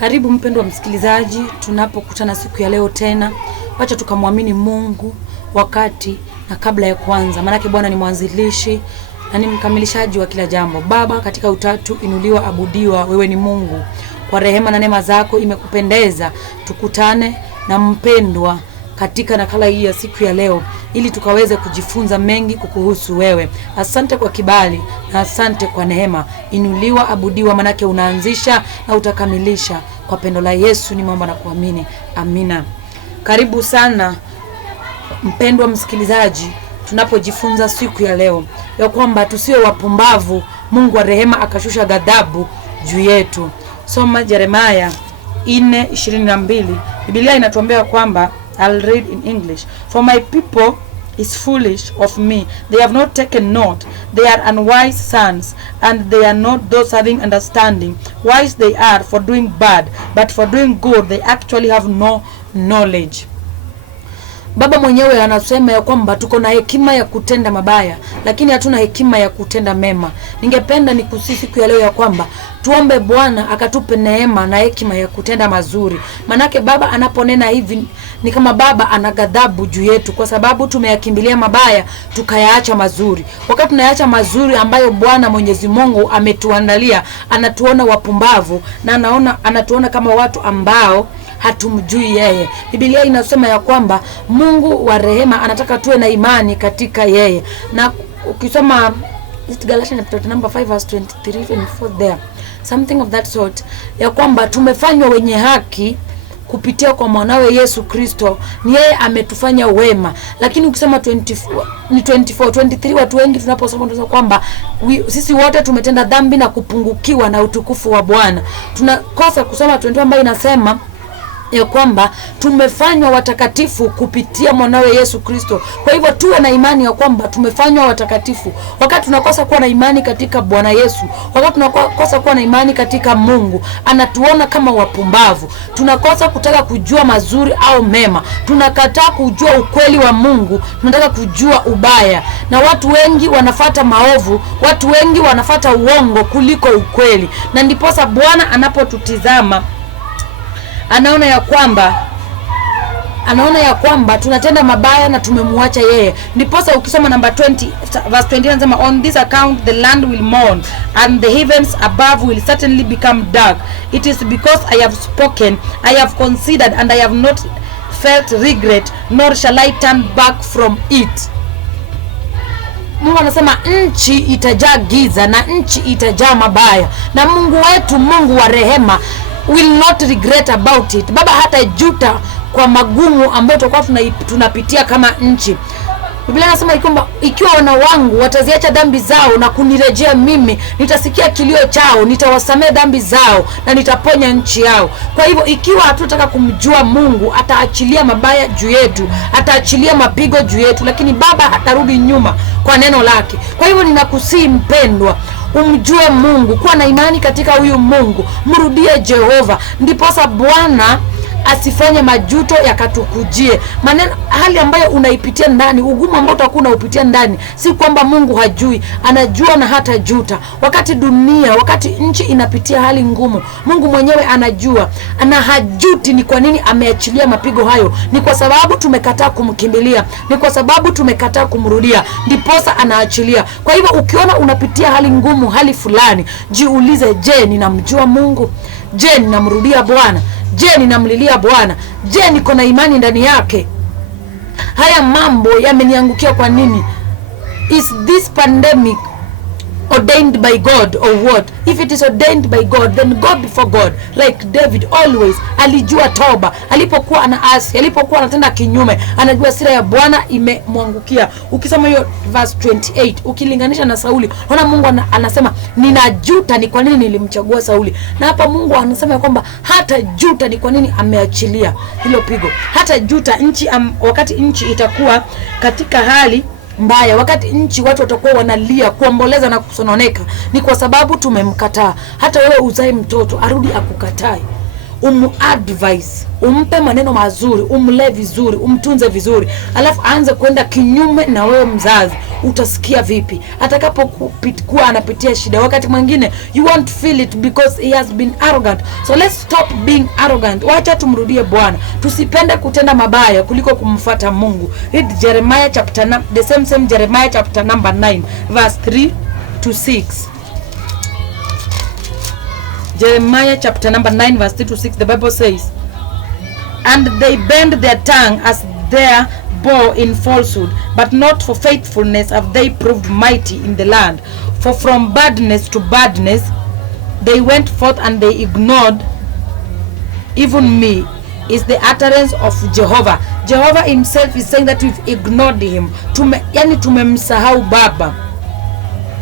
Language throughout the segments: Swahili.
Karibu mpendwa msikilizaji, tunapokutana siku ya leo tena. Wacha tukamwamini Mungu wakati na kabla ya kuanza. Maana Bwana ni mwanzilishi na ni mkamilishaji wa kila jambo. Baba, katika utatu inuliwa, abudiwa, wewe ni Mungu. Kwa rehema na neema zako imekupendeza tukutane na mpendwa katika nakala hii ya siku ya leo, ili tukaweze kujifunza mengi kukuhusu wewe. Asante kwa kibali na asante kwa neema. Inuliwa, abudiwa, manake unaanzisha na utakamilisha. Kwa pendo la Yesu ni mambo na kuamini. Amina. Karibu sana mpendwa msikilizaji, tunapojifunza siku ya leo ya kwamba tusiwe wapumbavu. Mungu wa rehema akashusha ghadhabu juu yetu. Soma Yeremia 4:22. Biblia inatuambia kwamba, I'll read in English. For my people is foolish of me. They have not taken note. They are unwise sons, and they are not those having understanding. Wise they are for doing bad, but for doing good they actually have no knowledge. Baba mwenyewe anasema ya kwamba tuko na hekima ya kutenda mabaya, lakini hatuna hekima ya kutenda mema. Ningependa nikusii siku ya leo ya kwamba tuombe Bwana akatupe neema na hekima ya kutenda mazuri. Manake Baba anaponena hivi ni kama Baba ana ghadhabu juu yetu, kwa sababu tumeyakimbilia mabaya tukayaacha mazuri. Wakati tunayaacha mazuri ambayo Bwana Mwenyezi Mungu ametuandalia, anatuona wapumbavu na anatuona kama watu ambao hatumjui yeye. Biblia inasema ya kwamba Mungu wa rehema anataka tuwe na imani katika yeye. Na ukisoma Galatians chapter number 5 verse 23 and 24 there, something of that sort, ya kwamba tumefanywa wenye haki kupitia kwa mwanawe Yesu Kristo. Ni yeye ametufanya wema. Lakini ukisema 23 watu wengi tunaposoma tunasema kwamba sisi wote tumetenda dhambi na kupungukiwa na utukufu wa Bwana. Tunakosa kusoma 21 ambayo inasema ya kwamba tumefanywa watakatifu kupitia mwanawe Yesu Kristo. Kwa hivyo tuwe na imani ya kwamba tumefanywa watakatifu. Wakati tunakosa kuwa na imani katika Bwana Yesu, wakati tunakosa kuwa na imani katika Mungu, anatuona kama wapumbavu. Tunakosa kutaka kujua mazuri au mema. Tunakataa kujua ukweli wa Mungu, tunataka kujua ubaya. Na watu wengi wanafata maovu, watu wengi wanafata uongo kuliko ukweli. Na ndiposa Bwana anapotutizama anaona ya kwamba tunatenda mabaya na tumemwacha yeye. Ndiposa ukisoma number 20 verse 20 anasema, on this account the land will mourn and the heavens above will certainly become dark. It is because I have spoken, I have considered, and I have not felt regret, nor shall I turn back from it. Mungu anasema nchi itajaa giza na nchi itajaa mabaya, na Mungu wetu, Mungu wa rehema, will not regret about it. Baba hata juta kwa magumu ambayo tutakuwa tunapitia kama nchi. Biblia inasema ikiwa wana wangu wataziacha dhambi zao na kunirejea mimi, nitasikia kilio chao, nitawasamea dhambi zao na nitaponya nchi yao. Kwa hivyo ikiwa hatutaka kumjua Mungu, ataachilia mabaya juu yetu, ataachilia mapigo juu yetu, lakini Baba hatarudi nyuma kwa neno lake. Kwa hivyo ninakusii mpendwa, umjue Mungu, kuwa na imani katika huyu Mungu, mrudie Jehova, ndiposa Bwana asifanye majuto yakatukujie. Maneno hali ambayo unaipitia ndani, ugumu ambao utakuwa unaupitia ndani, si kwamba Mungu hajui, anajua na hata juta. Wakati nchi inapitia hali ngumu, Mungu mwenyewe anajua, na hajuti ni kwa nini ameachilia mapigo hayo. Ni kwa sababu tumekataa kumkimbilia, ni kwa sababu tumekataa kumrudia, ndiposa anaachilia. Kwa hivyo ukiona unapitia hali ngumu, hali fulani, jiulize, je, ninamjua Mungu? Je, ninamrudia Bwana? Je, ninamlilia Bwana? Je, niko na imani ndani yake? Haya mambo yameniangukia kwa nini? Is this pandemic ordained by God or what? If it is ordained by God, then go before God. Like David always alijua toba. Alipokuwa anaasi, alipokuwa anatenda kinyume, anajua sira ya Bwana imemwangukia. Ukisoma hiyo verse 28, ukilinganisha na Sauli, ona Mungu anasema ninajuta ni kwa nini nilimchagua Sauli. Na hapa Mungu anasema kwamba hata juta ni kwa nini ameachilia hilo pigo. Hata juta wakati nchi itakuwa katika hali mbaya, wakati nchi watu watakuwa wanalia, kuomboleza na kusononeka, ni kwa sababu tumemkataa. Hata wewe uzae mtoto arudi akukatae, umu-advise, umpe maneno mazuri, umlee vizuri, umtunze vizuri, alafu aanze kwenda kinyume na wewe mzazi, utasikia vipi? Atakapokuwa anapitia shida, wakati mwingine you won't feel it because he has been arrogant. So let's stop being arrogant. Wacha tumrudie Bwana. Tusipende kutenda mabaya kuliko kumfuata Mungu. Read Jeremiah chapter the same Jeremiah chapter number 9 verse 3 to 6. Jeremiah chapter number 9 verse 3 to 6, the Bible says, "And they bend their tongue as their bow in falsehood, but not for faithfulness have they proved mighty in the land. For from badness to badness they went forth, and they ignored even me, is the utterance of Jehovah." Jehovah himself is saying that we've ignored him. Tumemsahau Baba.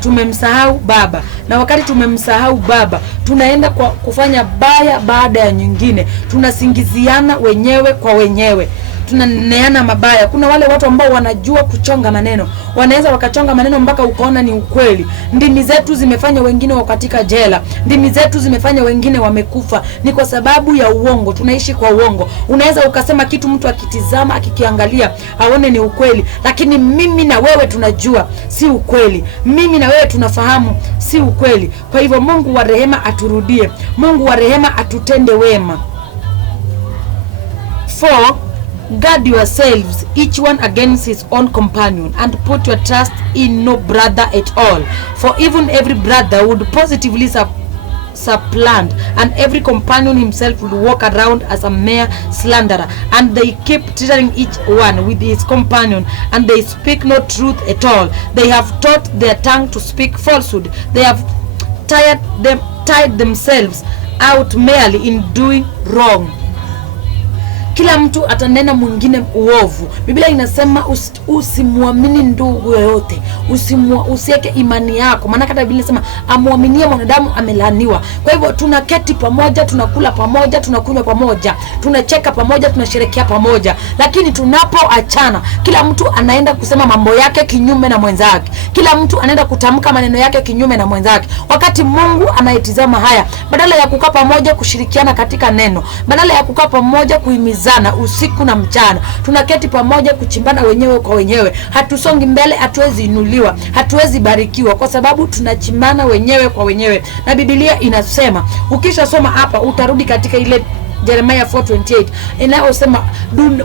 Tumemsahau Baba. Na wakati tumemsahau Baba, tunaenda kwa kufanya baya baada ya nyingine. Tunasingiziana wenyewe kwa wenyewe, tunaneana mabaya. Kuna wale watu ambao wanajua kuchonga maneno, wanaweza wakachonga maneno mpaka ukaona ni ukweli. Ndimi zetu zimefanya wengine wakatika jela, ndimi zetu zimefanya wengine wamekufa, ni kwa sababu ya uongo. Tunaishi kwa uongo. Unaweza ukasema kitu, mtu akitizama akikiangalia aone ni ukweli, lakini mimi na wewe tunajua si ukweli. Mimi na wewe tunafahamu si ukweli. Kwa hivyo Mungu wa rehema aturudie. Mungu wa rehema atutende wema. 4. Guard yourselves, each one against his own companion, and put your trust in no brother at all. For even every brother would positively supplant, and every companion himself would walk around as a mere slanderer. And they keep treating each one with his companion, and they speak no truth at all. They have taught their tongue to speak falsehood. They have tied themselves out merely in doing wrong. Kila mtu atanena mwingine uovu. Biblia inasema usimwamini ndugu yoyote. Usiweke imani yako. Maana hata Biblia inasema amwaminie mwanadamu amelaaniwa. Kwa hivyo tunaketi pamoja, tunakula pamoja, tunakunywa pamoja, tunacheka pamoja, tunasherehekea pamoja. Lakini tunapoachana, kila mtu anaenda kusema mambo yake kinyume na mwenzake. Kila mtu anaenda kutamka maneno yake kinyume na mwenzake. Wakati Mungu anaitizama haya, badala ya kukaa pamoja kushirikiana katika neno, badala ya kukaa pamoja kuhimiza usiku na mchana, tunaketi pamoja kuchimbana wenyewe kwa wenyewe. Hatusongi mbele, hatuwezi inuliwa, hatuwezi barikiwa, kwa sababu tunachimbana wenyewe kwa wenyewe. Na Biblia inasema, ukisha soma hapa utarudi katika ile Jeremiah 4:28 inayosema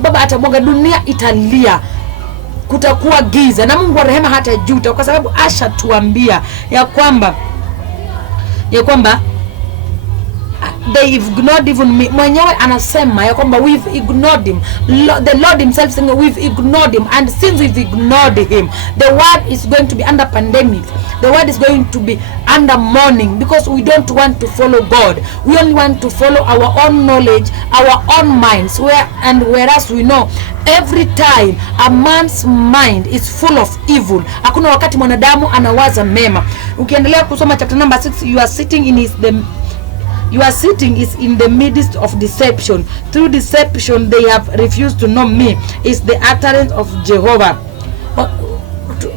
Baba atamwaga, dunia italia, kutakuwa giza, na Mungu wa rehema hatajuta, kwa sababu ashatuambia ya kwamba they ignored even me. Mwenyewe anasema ya kwamba we've ignored him. The Lord himself saying we've ignored him, and since we've ignored him, the word is going to be under pandemic. The word is going to be under mourning, because we don't want to follow God. We only want to follow our own knowledge, our own minds. Whereas we know every time a man's mind is full of evil. Hakuna wakati mwanadamu anawaza mema. Ukiendelea kusoma chapter number 6, your sitting is in the midst of deception. Through deception they have refused to know me, is the utterance of Jehovah.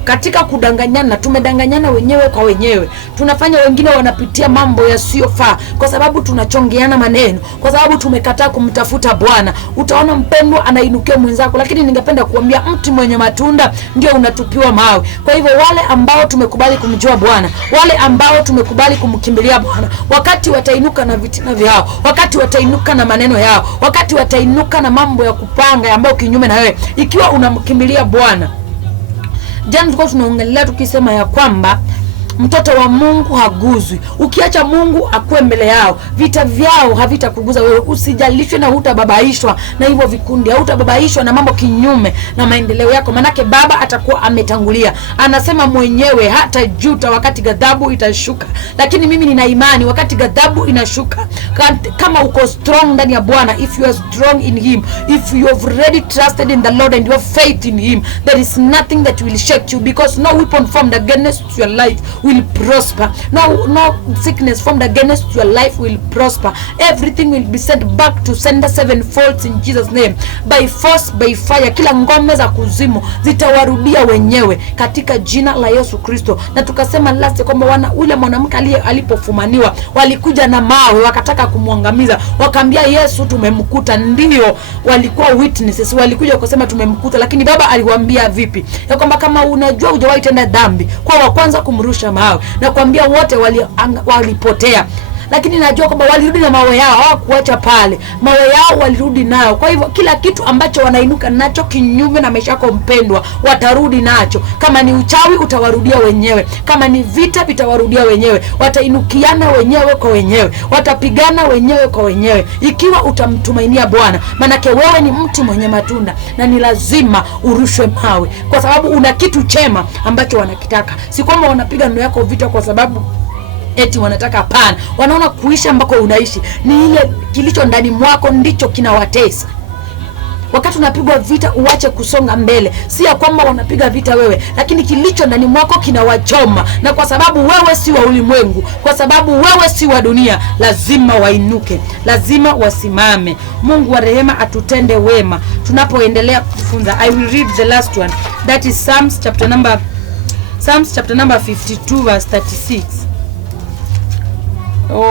Katika kudanganyana, tumedanganyana wenyewe kwa wenyewe. Tunafanya wengine wanapitia mambo yasiyofaa kwa sababu tunachongeana maneno, kwa sababu tumekataa kumtafuta Bwana. Utaona mpendwa anainukia mwenzako, lakini ningependa kuambia mti mwenye matunda ndio unatupiwa mawe. Kwa hivyo wale ambao tumekubali kumjua Bwana, wale ambao tumekubali kumkimbilia Bwana, wakati watainuka na vitina vyao, wakati watainuka na maneno yao, wakati watainuka na mambo ya kupanga ambayo kinyume na wewe, ikiwa unamkimbilia Bwana. Jana tulikuwa tunaongelea tukisema ya kwamba mtoto wa Mungu haguzwi. Ukiacha Mungu akuwe mbele yao, vita vyao havitakuguza wewe. Usijalishwe na hutababaishwa na hivyo vikundi, hutababaishwa na mambo kinyume na maendeleo yako, manake Baba atakuwa ametangulia. Anasema mwenyewe hata juta wakati ghadhabu itashuka. Lakini mimi nina imani wakati ghadhabu inashuka, kama uko strong ndani ya Bwana, if you are strong in him, if you have already trusted in the Lord and you have faith in him, there is nothing that will shake you, because no weapon formed against your life will prosper. No sickness formed against your life will prosper. Everything will be sent back to sender sevenfold in Jesus name, by force, by fire. Kila ngome za kuzimu zitawarudia wenyewe katika jina la Yesu Kristo. Na tukasema last kwamba ule mwanamke alipofumaniwa walikuja na mawe wakataka wanataka kumwangamiza, wakaambia Yesu tumemkuta. Ndio walikuwa witnesses, walikuja kusema tumemkuta, lakini baba aliwaambia vipi? Ya kwamba kama unajua hujawahi tenda dhambi, kwa wa kwanza kumrusha mawe, na kuambia wote walipotea. Lakini najua kwamba walirudi na mawe yao, hawakuacha pale. Mawe yao walirudi nayo. Kwa hivyo kila kitu ambacho wanainuka nacho kinyume na maisha yako mpendwa, watarudi nacho. Kama ni uchawi utawarudia wenyewe, kama ni vita vitawarudia wenyewe, watainukiana wenyewe kwa wenyewe, watapigana wenyewe kwa wenyewe, ikiwa utamtumainia Bwana. Manake wewe ni mti mwenye matunda na ni lazima urushwe mawe, kwa sababu una kitu chema ambacho wanakitaka. Si kwamba wanapiga neno yako vita kwa sababu eti wanataka, hapana. Wanaona kuishi ambako unaishi ni ile kilicho ndani mwako ndicho kinawatesa. Wakati unapigwa vita uache kusonga mbele. Si ya kwamba wanapiga vita wewe, lakini kilicho ndani mwako kinawachoma. Na kwa sababu wewe si wa ulimwengu, kwa sababu wewe si wa dunia, lazima wainuke, lazima wasimame. Mungu wa rehema atutende wema tunapoendelea kujifunza. I will read the last one, that is Psalms chapter number 52 verse 36.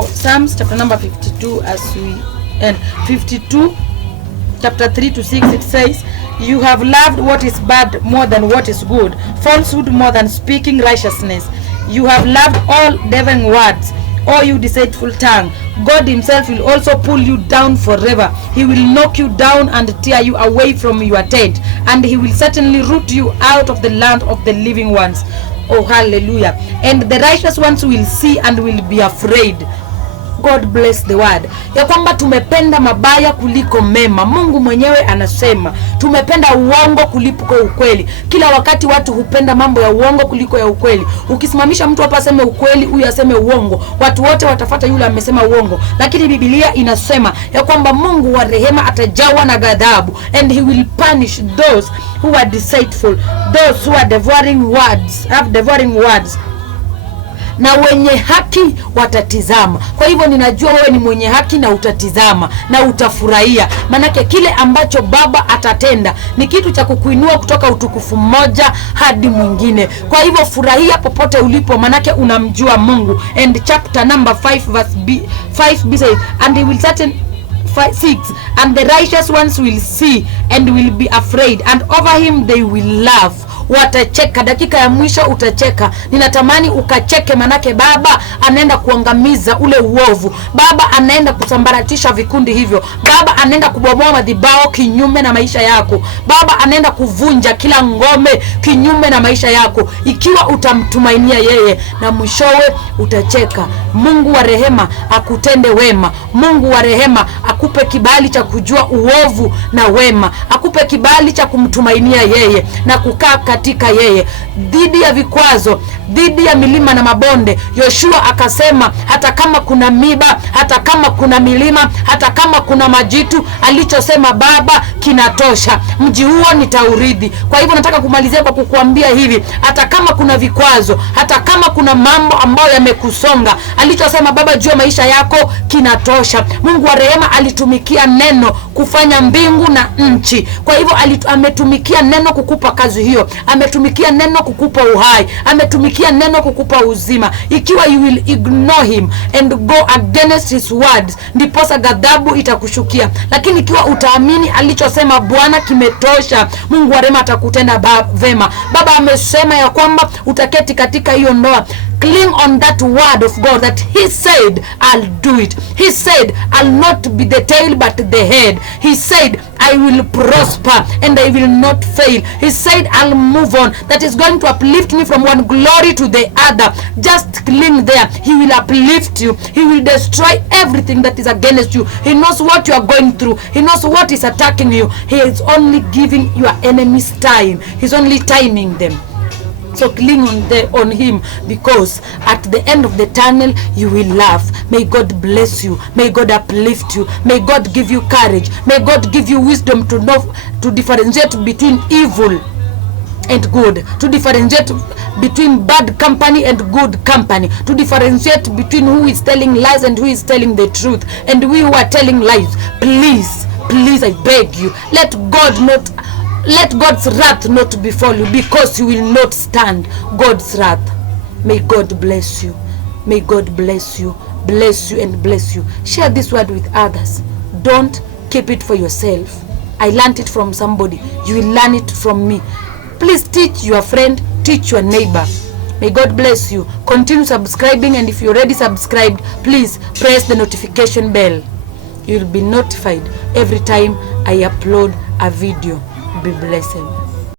Psalms chapter number 52 as we end. 52 chapter 3 to 6, it says, you have loved what is bad more than what is good, falsehood more than speaking righteousness. You have loved all deviling words, O you deceitful tongue. God himself will also pull you down forever. He will knock you down and tear you away from your tent, and he will certainly root you out of the land of the living ones. Oh, hallelujah. And the righteous ones will see and will be afraid. God bless the word. Ya kwamba tumependa mabaya kuliko mema. Mungu mwenyewe anasema tumependa uongo kuliko ukweli. Kila wakati watu hupenda mambo ya uongo kuliko ya ukweli. Ukisimamisha mtu hapa aseme ukweli, huyu aseme uongo, watu wote watafuata yule amesema uongo. Lakini Biblia inasema ya kwamba Mungu wa rehema atajawa na ghadhabu, and he will punish those who are deceitful, those who are devouring words, na wenye haki watatizama. Kwa hivyo ninajua wewe ni mwenye haki na utatizama na utafurahia. Manake kile ambacho Baba atatenda ni kitu cha kukuinua kutoka utukufu mmoja hadi mwingine. Kwa hivyo furahia popote ulipo, manake unamjua Mungu. And chapter number 5 verse 5 says, and he will certain 6, and the righteous ones will see and will be afraid, and over him they will laugh. Watacheka. Dakika ya mwisho utacheka. Ninatamani ukacheke, manake Baba anaenda kuangamiza ule uovu. Baba anaenda kusambaratisha vikundi hivyo. Baba anaenda kubomoa madhabahu kinyume na maisha yako. Baba anaenda kuvunja kila ngome kinyume na maisha yako, ikiwa utamtumainia yeye, na mwishowe utacheka. Mungu wa rehema akutende wema. Mungu wa rehema akupe kibali cha kujua uovu na wema. Akupe kibali cha kumtumainia yeye na kukaa katika yeye. Dhidi ya vikwazo, dhidi ya milima na mabonde, Yoshua akasema hata kama kuna miba, hata kama kuna milima, hata kama kuna majitu, alichosema Baba kinatosha. Mji huo nitaurithi. Kwa hivyo nataka kumalizia kwa kukuambia hivi, hata kama kuna vikwazo, hata kama kuna mambo ambayo yamekusonga, alichosema Baba juu ya maisha yako kinatosha. Mungu wa rehema alitumikia neno kufanya mbingu na nchi. Kwa hivyo ametumikia neno kukupa kazi hiyo. Ametumikia neno kukupa uhai. Ametumikia neno kukupa uzima. Ikiwa you will ignore him and go against his words, ndiposa ghadhabu itakushukia. Lakini ikiwa utaamini alichosema Bwana kimetosha, Mungu wa rehema atakutenda vema. Baba amesema ya kwamba utaketi katika hiyo ndoa. Cling on that word of God that he said I'll do it. He said I'll not be the tail but the head. He said I will prosper and I will not fail. He said I'll move on. That is going to uplift me from one glory to the other. Just cling there. He will uplift you. He will destroy everything that is against you. He knows what you are going through. He knows what is attacking you. He is only giving your enemies time. He's only timing them. So cling on him, because at the end of the tunnel you will laugh. May God bless you. May God uplift you. May God give you courage. May God give you wisdom to know, to differentiate between evil and good, to differentiate between bad company and good company, to differentiate between who is telling lies and who is telling the truth. And we who are telling lies, please, I beg you, let God's wrath not befall you, because you will not stand God's wrath. May God bless you. May God bless you. bless you and bless you. Share this word with others. Don't keep it for yourself. I learned it from somebody. You will learn it from me. Please teach your friend, teach your neighbor. May God bless you. Continue subscribing, and if you're already subscribed, please press the notification bell. You'll be notified every time I upload a video. Be blessed.